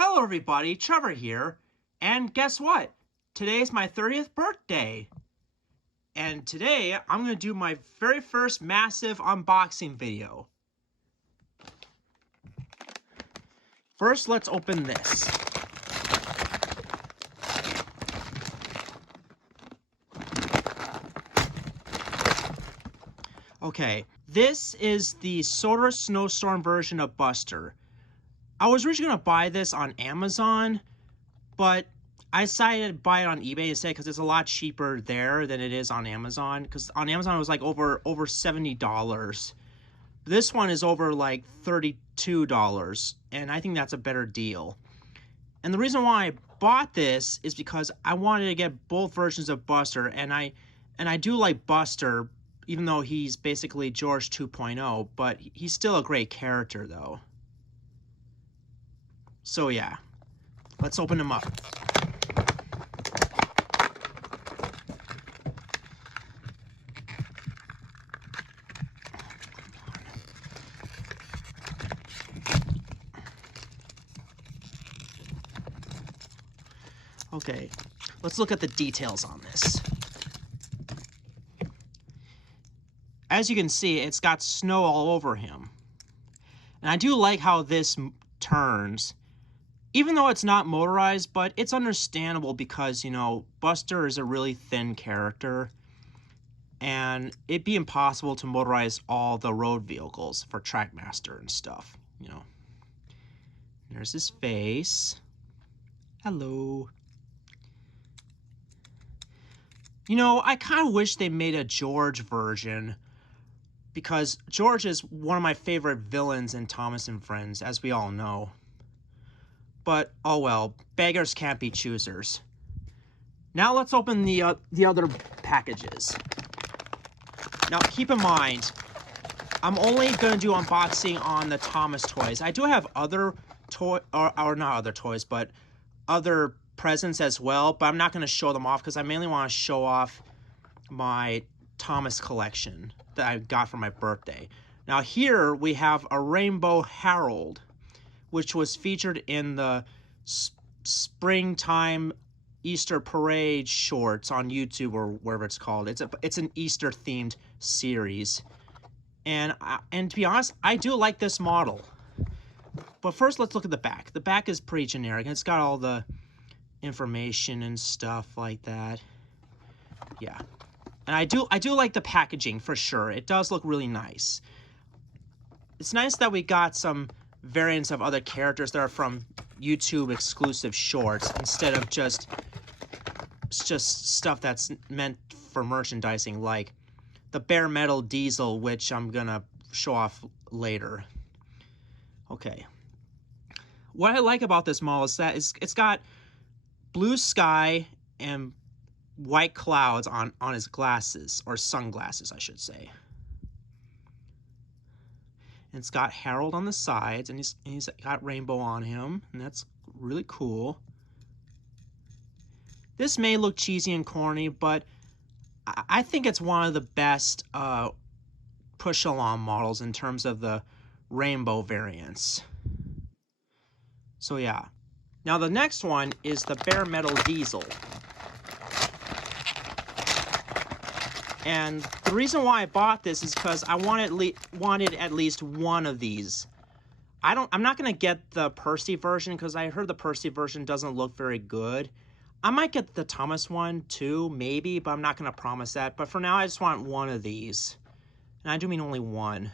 Hello everybody, Trevor here, and guess what? Today's my 30th birthday, and today I'm going to do my very first massive unboxing video. First, let's open this. Okay, this is the Solar Snowstorm version of Buster. I was originally going to buy this on Amazon, but I decided to buy it on eBay instead because it's a lot cheaper there than it is on Amazon. Because on Amazon it was like over $70. This one is over like $32, and I think that's a better deal. And the reason why I bought this is because I wanted to get both versions of Buster, and I do like Buster, even though he's basically George 2.0, but he's still a great character though. So yeah, let's open him up. Okay, let's look at the details on this. As you can see, it's got snow all over him. And I do like how this turns. Even though it's not motorized, but it's understandable because, you know, Buster is a really thin character. And it'd be impossible to motorize all the road vehicles for Trackmaster and stuff, you know. There's his face. Hello. You know, I kind of wish they made a George version, because George is one of my favorite villains in Thomas and Friends, as we all know. But, oh well, beggars can't be choosers. Now let's open the other packages. Now keep in mind, I'm only going to do unboxing on the Thomas toys. I do have other or not other toys, but other presents as well, but I'm not going to show them off because I mainly want to show off my Thomas collection that I got for my birthday. Now here we have a Rainbow Harold, which was featured in the springtime Easter parade shorts on YouTube or wherever it's called. It's an Easter themed series, and to be honest, I do like this model. But first, let's look at the back. The back is pretty generic, and it's got all the information and stuff like that. Yeah, and I do like the packaging for sure. It does look really nice. It's nice that we got some variants of other characters that are from YouTube exclusive shorts instead of just stuff that's meant for merchandising, like the bare metal Diesel, which I'm gonna show off later. Okay, what I like about this model is that it's got blue sky and white clouds on his glasses, or sunglasses I should say. And it's got Harold on the sides, and he's got rainbow on him, and that's really cool. This may look cheesy and corny, but I think it's one of the best push-along models in terms of the rainbow variants. So yeah. Now the next one is the bare metal Diesel. And the reason why I bought this is because I wanted at least one of these. I'm not gonna get the Percy version because I heard the Percy version doesn't look very good. I might get the Thomas one too, maybe, but I'm not gonna promise that. But for now, I just want one of these. And I do mean only one.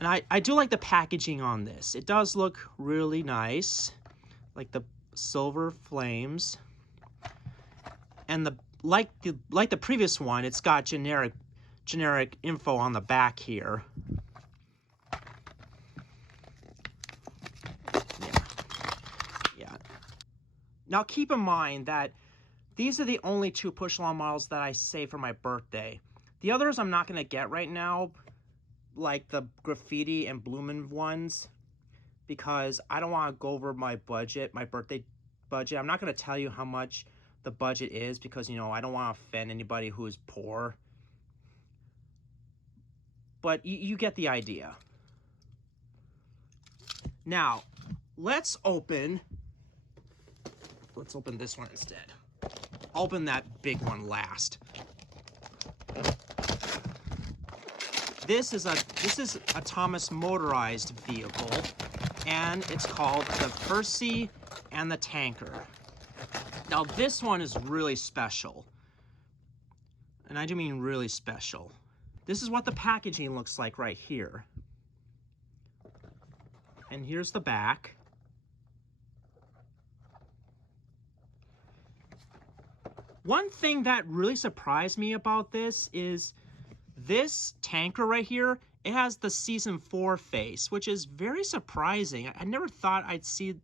And I do like the packaging on this. It does look really nice. Like the silver flames. And like the previous one, it's got generic info on the back here. Yeah. Now keep in mind that these are the only two push-along models that I saved for my birthday. The others I'm not going to get right now, like the graffiti and Bloomin' ones, because I don't want to go over my budget, my birthday budget. I'm not going to tell you how much the budget is because, you know, I don't want to offend anybody who is poor. But you get the idea. Now, let's open this one instead. Open that big one last. This is a Thomas motorized vehicle, and it's called the Fizzy and the Tanker. Now this one is really special, and I do mean really special. This is what the packaging looks like right here. And here's the back. One thing that really surprised me about this is this tanker right here, it has the season 4 face, which is very surprising. I never thought I'd see,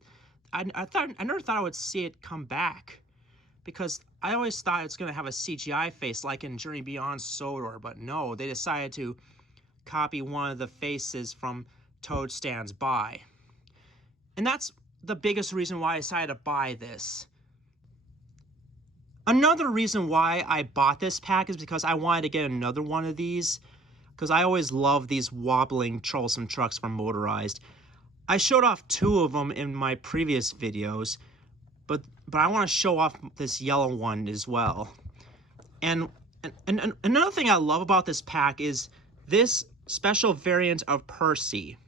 I never thought I would see it come back, because I always thought it's gonna have a CGI face like in Journey Beyond Sodor, but no, they decided to copy one of the faces from Toad Stands By. And that's the biggest reason why I decided to buy this. Another reason why I bought this pack is because I wanted to get another one of these, because I always love these wobbling, troublesome trucks from Motorized. I showed off 2 of them in my previous videos, but I want to show off this yellow one as well. And another thing I love about this pack is this special variant of Percy.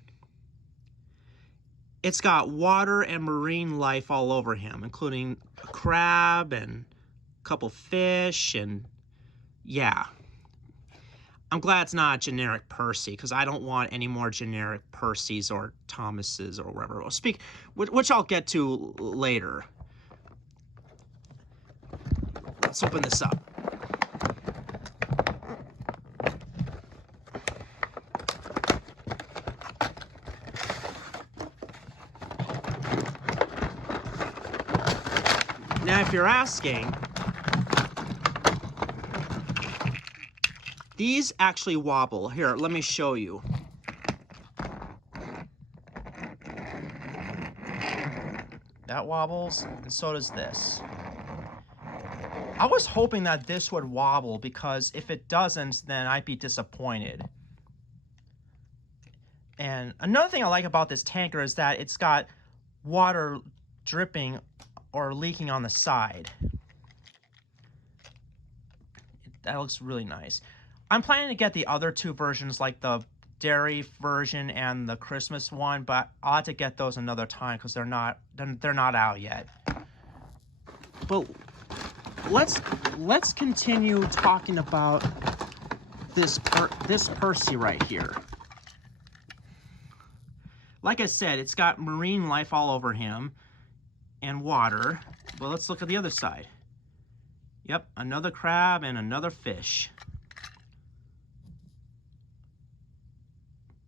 It's got water and marine life all over him, including a crab and couple fish, and yeah. I'm glad it's not a generic Percy, because I don't want any more generic Percys or Thomases or whatever. Which I'll get to later. Let's open this up. Now, if you're asking, these actually wobble. Here, let me show you. That wobbles, and so does this. I was hoping that this would wobble, because if it doesn't, then I'd be disappointed. And another thing I like about this tanker is that it's got water dripping or leaking on the side. That looks really nice. I'm planning to get the other 2 versions, like the dairy version and the Christmas one, but I'll have to get those another time because they're not out yet. But let's continue talking about this Percy right here. Like I said, it's got marine life all over him and water. But let's look at the other side. Yep, another crab and another fish.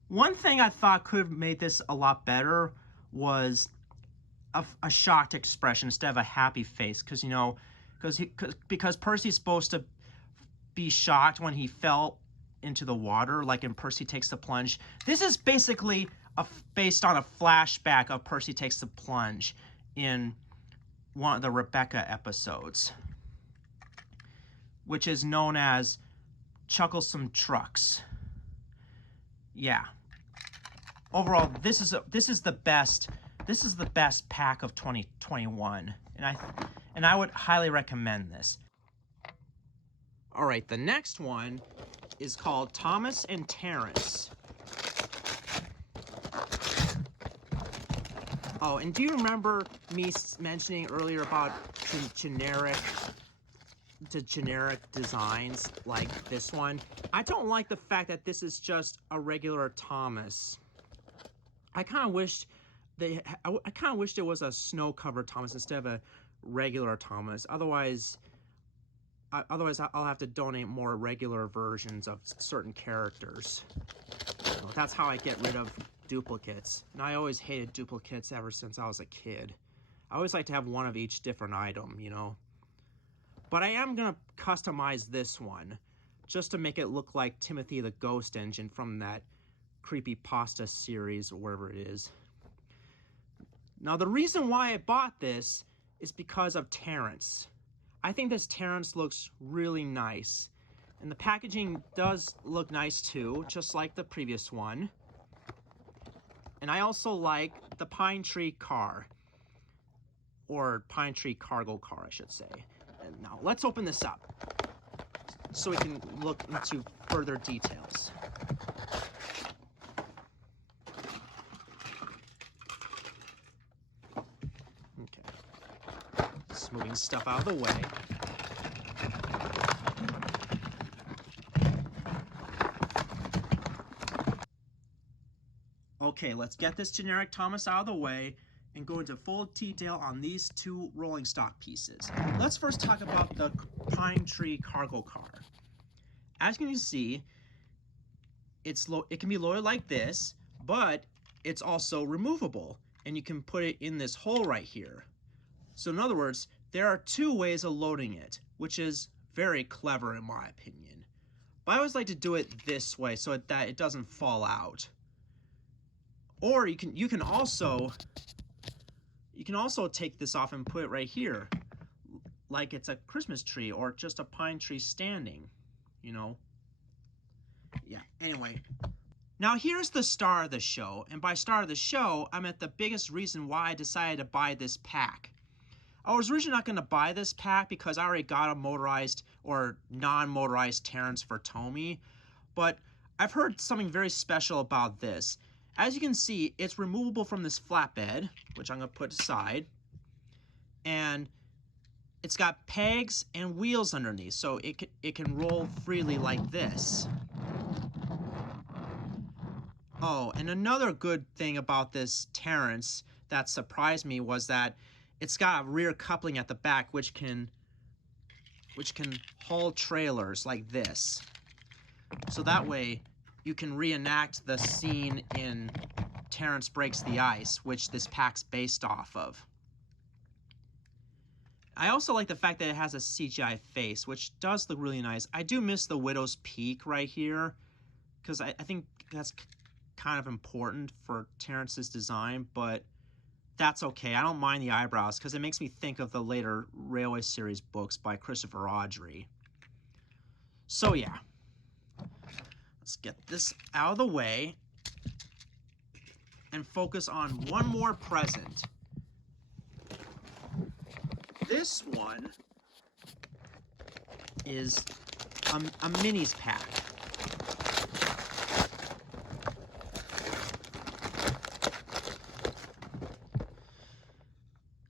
One thing I thought could have made this a lot better was a shocked expression instead of a happy face, because you know, because Percy's supposed to be shocked when he fell into the water, like in Percy Takes the Plunge. This is basically based on a flashback of Percy Takes the Plunge in one of the Rebecca episodes, which is known as Chucklesome Trucks. Yeah. Overall, this is the best pack of 2021, and I would highly recommend this. All right, the next one is called Thomas and Terence. Oh, and do you remember me mentioning earlier about generic designs like this one? I don't like the fact that this is just a regular Thomas. I kind of wished it was a snow-covered Thomas instead of a regular Thomas. Otherwise I'll have to donate more regular versions of certain characters. So that's how I get rid of duplicates. And I always hated duplicates ever since I was a kid. I always like to have one of each different item, you know. But I am going to customize this one just to make it look like Timothy the Ghost Engine from that creepypasta series or whatever it is. Now, the reason why I bought this is because of Terence. I think this Terence looks really nice. And the packaging does look nice too, just like the previous one. And I also like the Pine Tree car. Or Pine Tree cargo car, I should say. And now let's open this up so we can look into further details. Okay. Just moving stuff out of the way. Okay, let's get this generic Thomas out of the way and go into full detail on these two rolling stock pieces. Let's first talk about the Pine Tree cargo car. As you can see, it can be loaded like this, but it's also removable, and you can put it in this hole right here. So in other words, there are two ways of loading it, which is very clever in my opinion. But I always like to do it this way so that it doesn't fall out. Or you can also take this off and put it right here, like it's a Christmas tree or just a pine tree standing, you know. Yeah, anyway. Now here's the star of the show, and by star of the show, I meant the biggest reason why I decided to buy this pack. I was originally not going to buy this pack because I already got a motorized or non-motorized Terence for Tomy, but I've heard something very special about this. As you can see, it's removable from this flatbed, which I'm going to put aside, and it's got pegs and wheels underneath, so it can roll freely like this. Oh, and another good thing about this Terence that surprised me was that it's got a rear coupling at the back which can haul trailers like this. So that way you can reenact the scene in Terence Breaks the Ice, which this pack's based off of. I also like the fact that it has a CGI face, which does look really nice. I do miss the Widow's Peak right here, because I think that's kind of important for Terence's design, but that's okay. I don't mind the eyebrows because it makes me think of the later Railway Series books by Christopher Audrey. So yeah, let's get this out of the way and focus on one more present. This one is a minis pack.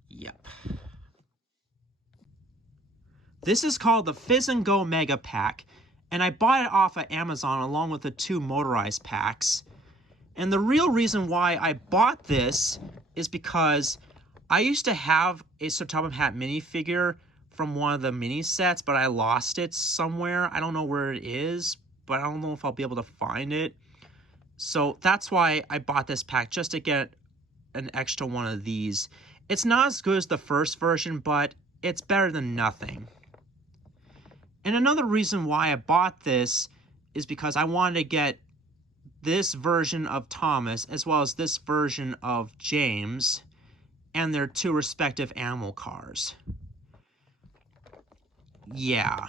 Yep. This is called the Fizz and Go Mega Pack, and I bought it off of Amazon along with the two motorized packs. And the real reason why I bought this is because I used to have a Sir Topham Hatt minifigure from one of the mini sets, but I lost it somewhere. I don't know where it is, but I don't know if I'll be able to find it. So that's why I bought this pack, just to get an extra one of these. It's not as good as the first version, but it's better than nothing. And another reason why I bought this is because I wanted to get this version of Thomas as well as this version of James and their two respective animal cars. Yeah.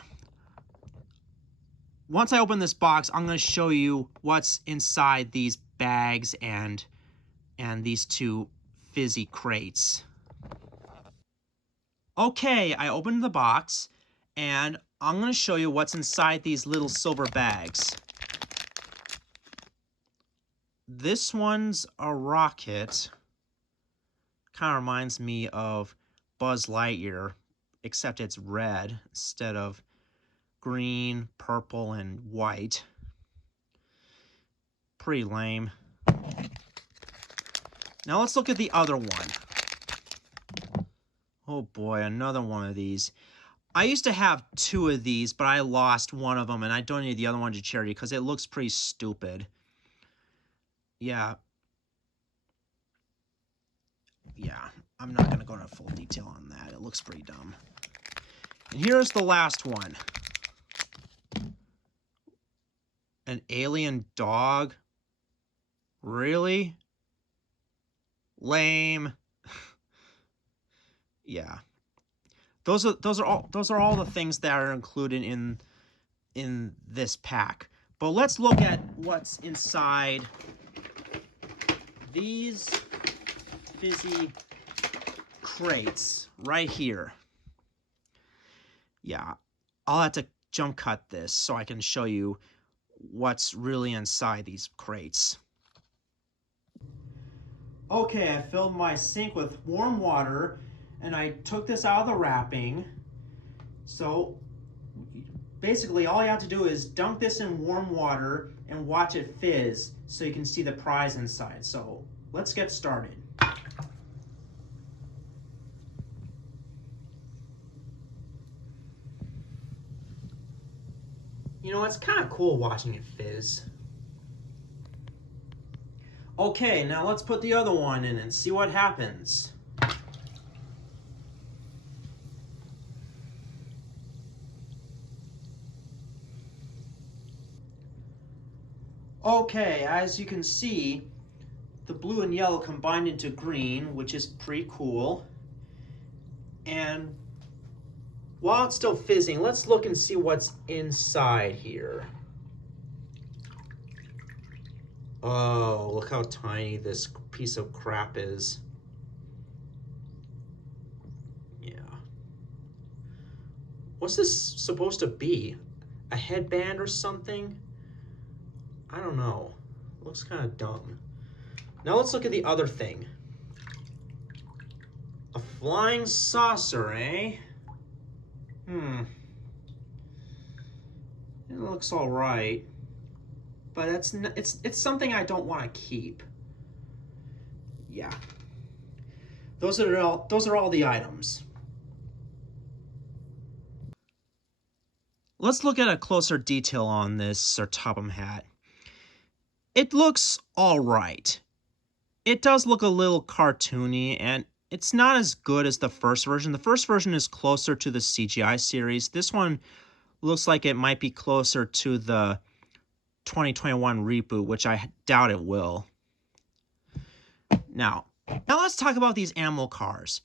Once I open this box, I'm going to show you what's inside these bags and these two Fizzy Crates. Okay, I opened the box, and I'm going to show you what's inside these little silver bags. This one's a rocket. Kind of reminds me of Buzz Lightyear, except it's red instead of green, purple, and white. Pretty lame. Now let's look at the other one. Oh boy, another one of these. I used to have two of these, but I lost one of them, and I donated the other one to charity because it looks pretty stupid. Yeah, I'm not going to go into full detail on that. It looks pretty dumb. And here's the last one. An alien dog? Really? Lame. Yeah. Those are all the things that are included in this pack. But let's look at what's inside these Fizzy Crates right here. Yeah, I'll have to jump cut this so I can show you what's really inside these crates. Okay, I filled my sink with warm water and I took this out of the wrapping. So basically all you have to do is dunk this in warm water and watch it fizz so you can see the prize inside. So let's get started. You know, it's kind of cool watching it fizz. Okay, now let's put the other one in and see what happens. Okay, as you can see, the blue and yellow combined into green, which is pretty cool. And while it's still fizzing, let's look and see what's inside here. Oh, look how tiny this piece of crap is. Yeah. What's this supposed to be? A headband or something? I don't know. Looks kind of dumb. Now let's look at the other thing. A flying saucer, eh? It looks all right, but it's something I don't want to keep. Yeah. Those are all the items. Let's look at a closer detail on this Sir Topham hat. It looks all right. It does look a little cartoony, and it's not as good as the first version. The first version is closer to the CGI series. This one looks like it might be closer to the 2021 reboot, which I doubt it will. Now let's talk about these animal cars.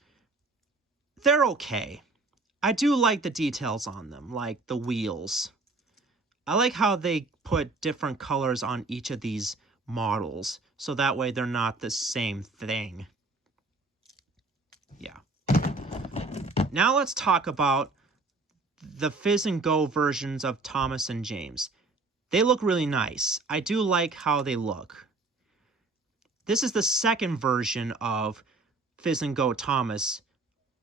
They're okay. I do like the details on them, like the wheels. I like how they put different colors on each of these models, so that way they're not the same thing. Yeah. Now let's talk about the Fizz and Go versions of Thomas and James. They look really nice. I do like how they look. This is the second version of Fizz and Go Thomas.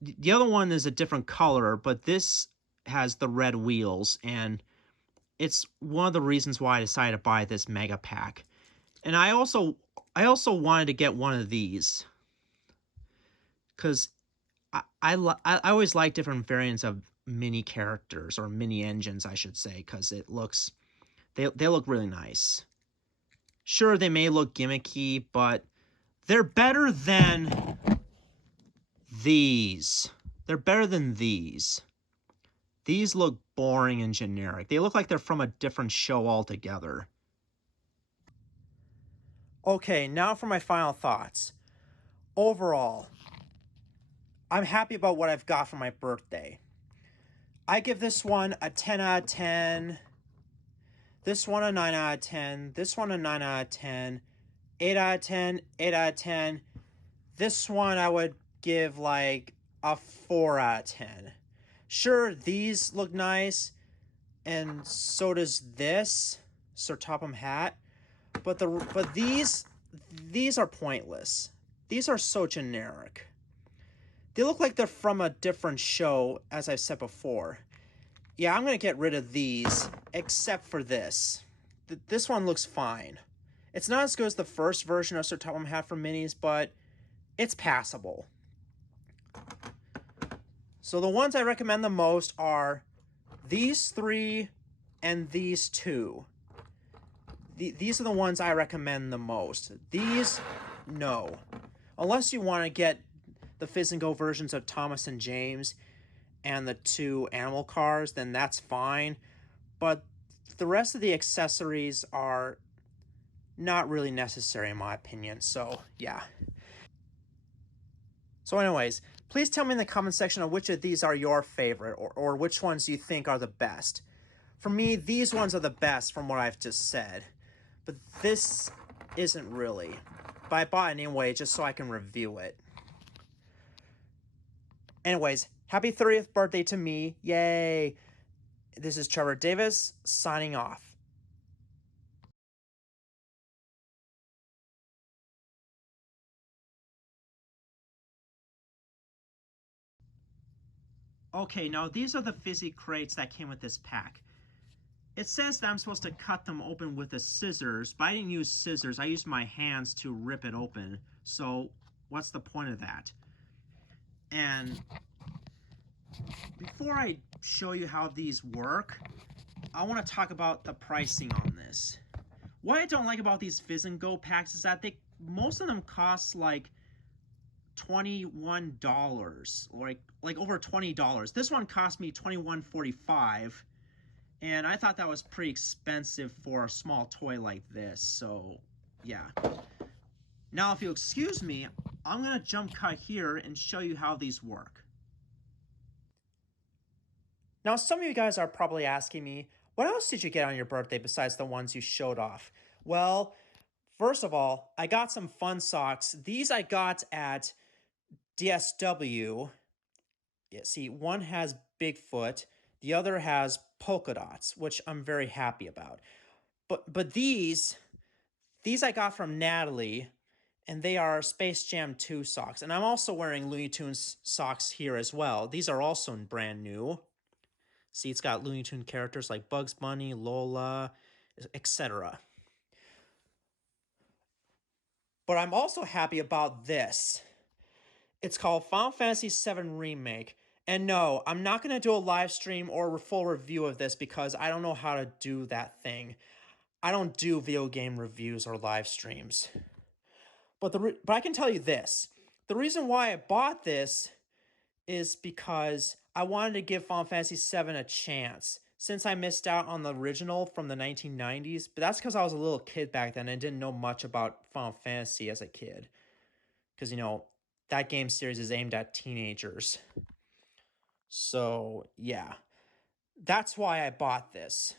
The other one is a different color, but this has the red wheels, and it's one of the reasons why I decided to buy this mega pack. And I also wanted to get one of these because I always like different variants of mini characters, or mini engines, I should say, because they look really nice. Sure, they may look gimmicky, but they're better than these. They're better than these. These look boring and generic. They look like they're from a different show altogether. Okay, now for my final thoughts. Overall, I'm happy about what I've got for my birthday. I give this one a 10 out of 10. This one a 9 out of 10. This one a 9 out of 10. 8 out of 10. 8 out of 10. This one I would give like a 4 out of 10. Sure, these look nice, and so does this Sir Topham hat. But these are pointless. These are so generic. They look like they're from a different show, as I've said before. Yeah, I'm going to get rid of these, except for this. This one looks fine. It's not as good as the first version of Sir Topham hat for minis, but it's passable. So the ones I recommend the most are these three and these two. These are the ones I recommend the most. These, no. Unless you want to get the Fizz and Go versions of Thomas and James and the two animal cars, then that's fine. But the rest of the accessories are not really necessary in my opinion. So, yeah. So anyways, please tell me in the comment section of which of these are your favorite, or which ones you think are the best. For me, these ones are the best from what I've just said. But this isn't really. but I bought it anyway just so I can review it. Anyways, happy 30th birthday to me. Yay. This is Trevor Davis signing off. Okay, now these are the Fizzy Crates that came with this pack. It says that I'm supposed to cut them open with the scissors, but I didn't use scissors. I used my hands to rip it open. So what's the point of that? And before I show you how these work, I want to talk about the pricing on this. What I don't like about these Fizz and Go packs is that most of them cost like $21, like over $20. This one cost me $21.45, and I thought that was pretty expensive for a small toy like this. So yeah. Now if you'll excuse me, I'm gonna jump cut here and show you how these work. Now some of you guys are probably asking me, what else did you get on your birthday besides the ones you showed off? Well, first of all, I got some fun socks. These I got at DSW. Yeah, see, one has Bigfoot, the other has polka dots, which I'm very happy about. But these I got from Natalie, and they are Space Jam 2 socks. And I'm also wearing Looney Tunes socks here as well. These are also brand new. See, it's got Looney Tune characters like Bugs Bunny, Lola, etc. But I'm also happy about this. It's called Final Fantasy VII Remake. And no, I'm not going to do a live stream or a full review of this because I don't know how to do that thing. I don't do video game reviews or live streams. But I can tell you this. The reason why I bought this is because I wanted to give Final Fantasy VII a chance, since I missed out on the original from the 1990s. But that's because I was a little kid back then and didn't know much about Final Fantasy as a kid. Because, you know, that game series is aimed at teenagers. So, yeah. That's why I bought this.